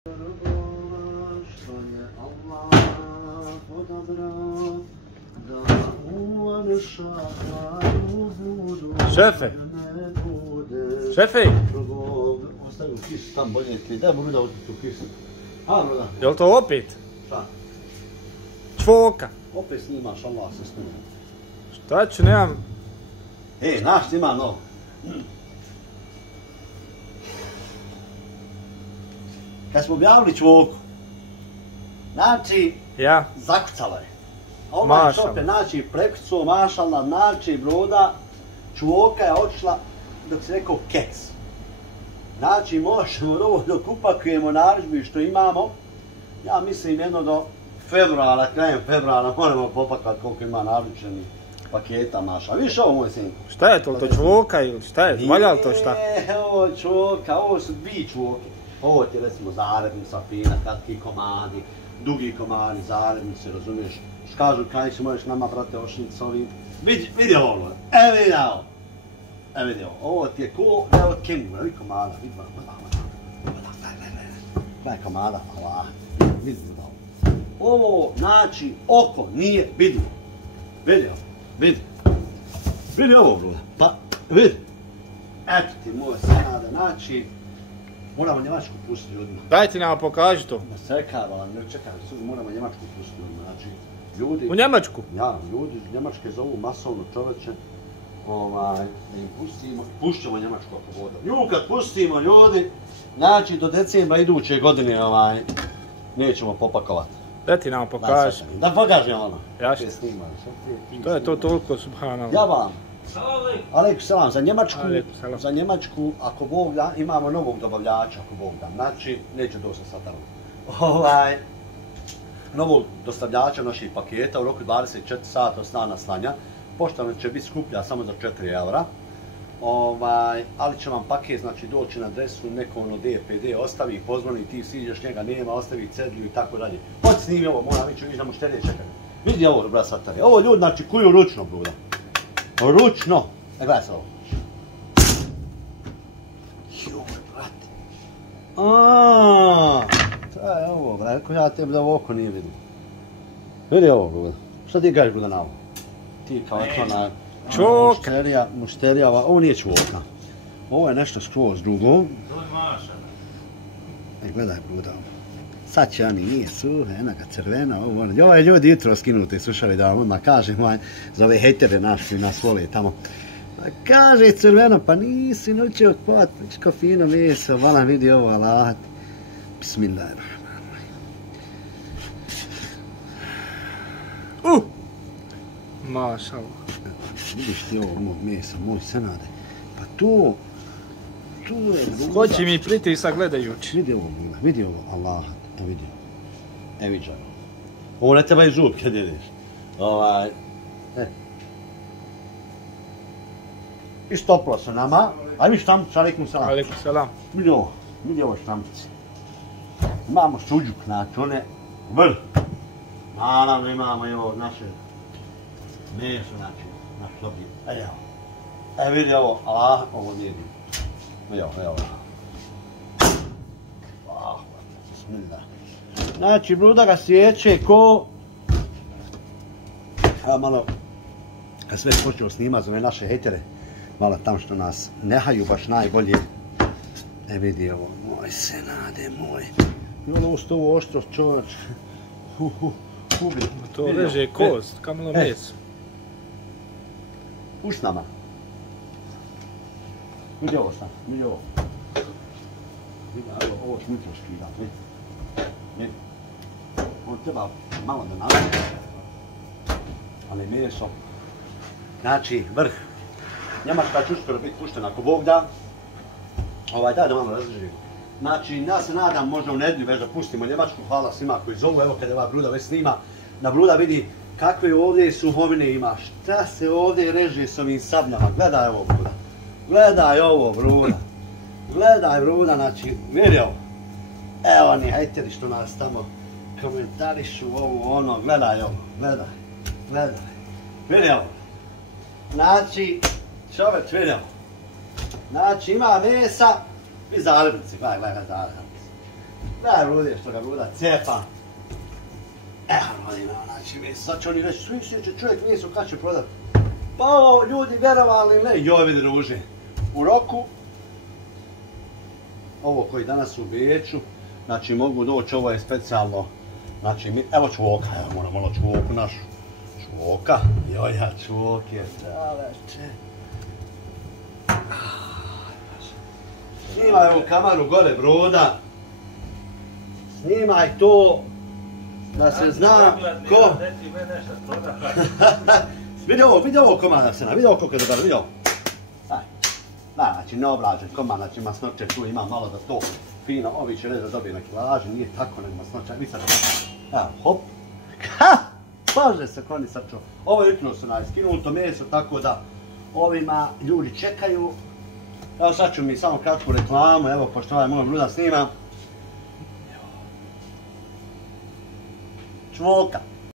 Šefe! Šefe! Ostavi u kisu, tam bolje ti. Daj mu da otići u kisu. Ha, Bruda. Jel to opet? Šta? Čvoka. Opet snimaš, Allah se snima. Šta ću, nemam... Znaš snima novo. Kad smo objavili čvoku, znači, Ja? zakucala je. Mašallah. Šope, znači, prekucao, mašallah, znači, Bruda, čvoka je otišla, dok se rekao, kec. Znači, možemo ovo dok upakujemo narudžbi što imamo, ja mislim jedno do februara, krajem februara, moramo popakati koliko ima naručenih paketa, maša. Viš ovo, moj sinko? Šta je to čvoka ili šta je? Valja li to šta? Nije, ovo je čvoka, ovo su dvije čvoke. Ovo ti je recimo zarednica fina, kratki komadi, dugi komadi, zarednice, razumiješ? Kažu, kaj će možeš nama, brate, ošnic s ovim. Vidi ovo, vidi ovo. Vidi ovo ti je ko, ne od kengura, vidi komada, vidi gledaj komada, Allah, vidi ovo. Ovo, znači, oko nije vidljivo. Vidi ovo, vidi ovo, Bruda, pa, vidi. Eto ti moj senade, znači, moramo Njemačku pustiti ljudima. Dajte nam pokaži to. Ma sekava, ne čekaj, moramo Njemačku pustiti ljudima, znači, ljudi... U Njemačku? Ja, ljudi iz Njemačke zovu masovno čoveče, da im pustimo, pušćemo Njemačku ako voda. Nju kad pustimo ljudi, znači do decembra iduće godine nećemo popakovati. Dajte nam pokaži. Da pokažem ono. Jašte. To je to toliko, subhanallah. Ja vam. Alejkum selam, za Njemačku, ako Bog da, imamo novog dobavljača, ako Bog da. Znači, neće doći sa satanom. Novog dostavljača naših paketa u roku 24 sata od strana slanja. Pošta će biti skuplja samo za 4 eura. Ali će vam paket znači doći na adresu neko ono DPD, ostavi, pozvoni, ti siđeš njega, nema, ostavi cedlju i tako dalje. Hoći snimi ovo, moram ići na mušterije čekati. Vidi ovo, brat satare, ovo ljudi znači kuju ručno, Bruda. Ručno! Gledaj se ovo. Joj, brate. To je ovo, brate, ako ja tebi da ovo oko nije vidim. Vidi ovo, Bruda. Šta ti kažeš, Bruda, na ovo? Ti kao ona... Čvoka! Mušterija, ovo nije čvoka. Ovo je nešto skroz drugo. To je maša. Gledaj, Bruda. Sad će oni, nije suhe, jednaka crvena, ovo ono. Ovo je ljudi jutro skinuti, slušali da vam odmah kažem, za ove hejtere naš koji nas vole tamo. Kaže crveno, pa nisi nučio kvat, ko fino meso, vala vidi ovo, alat. Bismillahirrahmanirrahim. Mašallah. Vidiš ti ovo mog mesa, moj senade. Pa to je... Skoči mi pritisak gledajući. Vidi ovo, Allah, vidi ovo. Vidi ovo. Ovo ne treba i zub kad jedeš. I stopilo se nama. Ajde mi štampić, alejkum selam. Alejkum selam. Vidi ovo štampici. Imamo suđuk, znači one vrh. Naravno imamo i ovo naše meso, znači naš dobri. Vidi ovo, Allah, ovo nije bilo. Vidi ovo. Bismillah. Znači, Bruda ga sjeće ko... Evo malo, kad sve počeo snimati za ove naše hejtere, malo tam što nas nehaju baš najbolje. Vidi ovo, moj senade, moj. I ovo što ovo oštro čovječ. To reže kost, kamalo meso. Puš nama. Vidi ovo šta, vidi ovo. Ovo šmućo skida, vidi. On treba malo da navrši. Ali meso. Znači, vrh. Njemačka će uskoro biti puštena ako Bog da. Daj da malo razližimo. Znači, ja se nadam možda u nedjelju već da pustimo Njemačku. Hvala svima koji zovu, evo kada ova Bruda već snima. Na Bruda vidi kakve ovdje suhovine ima. Šta se ovdje reže s ovim sabljama. Gledaj ovo, Bruda. Gledaj, Bruda, znači, vidi ovo. Evo oni hejteri što nas tamo komentarišu ovo, ono, gledaj ovo, gledaj. Vidi ovo. Znači, čovječ, vidi ovo. Znači, ima mesa i zaljubnice, gledaj zaljubnice. Daj Rudi što ga Ruda cepa. Evo Rudina, znači sad će oni reći, svi će čovjek meso kad će prodat. Pa ovo ljudi vjerovali ili ne, joj vidi Ruži. U roku, ovo koji danas u Beču, znači mogu doći, ovo je specijalno, znači evo čvoka, evo moram malo čvoku našu. Čvoka, joja čvok je, čaleče. Snimaj u kameru gore Broda. Snimaj to, da se zna ko... Vidi ovo komad Arsena, vidi ovo koliko je dobar, vidi ovo. Da, znači neobrađen komad, znači masnoće tu ima malo da to fino, ovi će reći da dobije na kilaži, nije tako nego masnoća, vidi sad. Evo, hop. Ha! Bože se koni sačuo. Ovo je jutro su skinuto meso, tako da ovima ljudi čekaju. Evo sad ću mi samo kratku reklamu, evo pošto ovaj moj Bruda snima. Čvoka.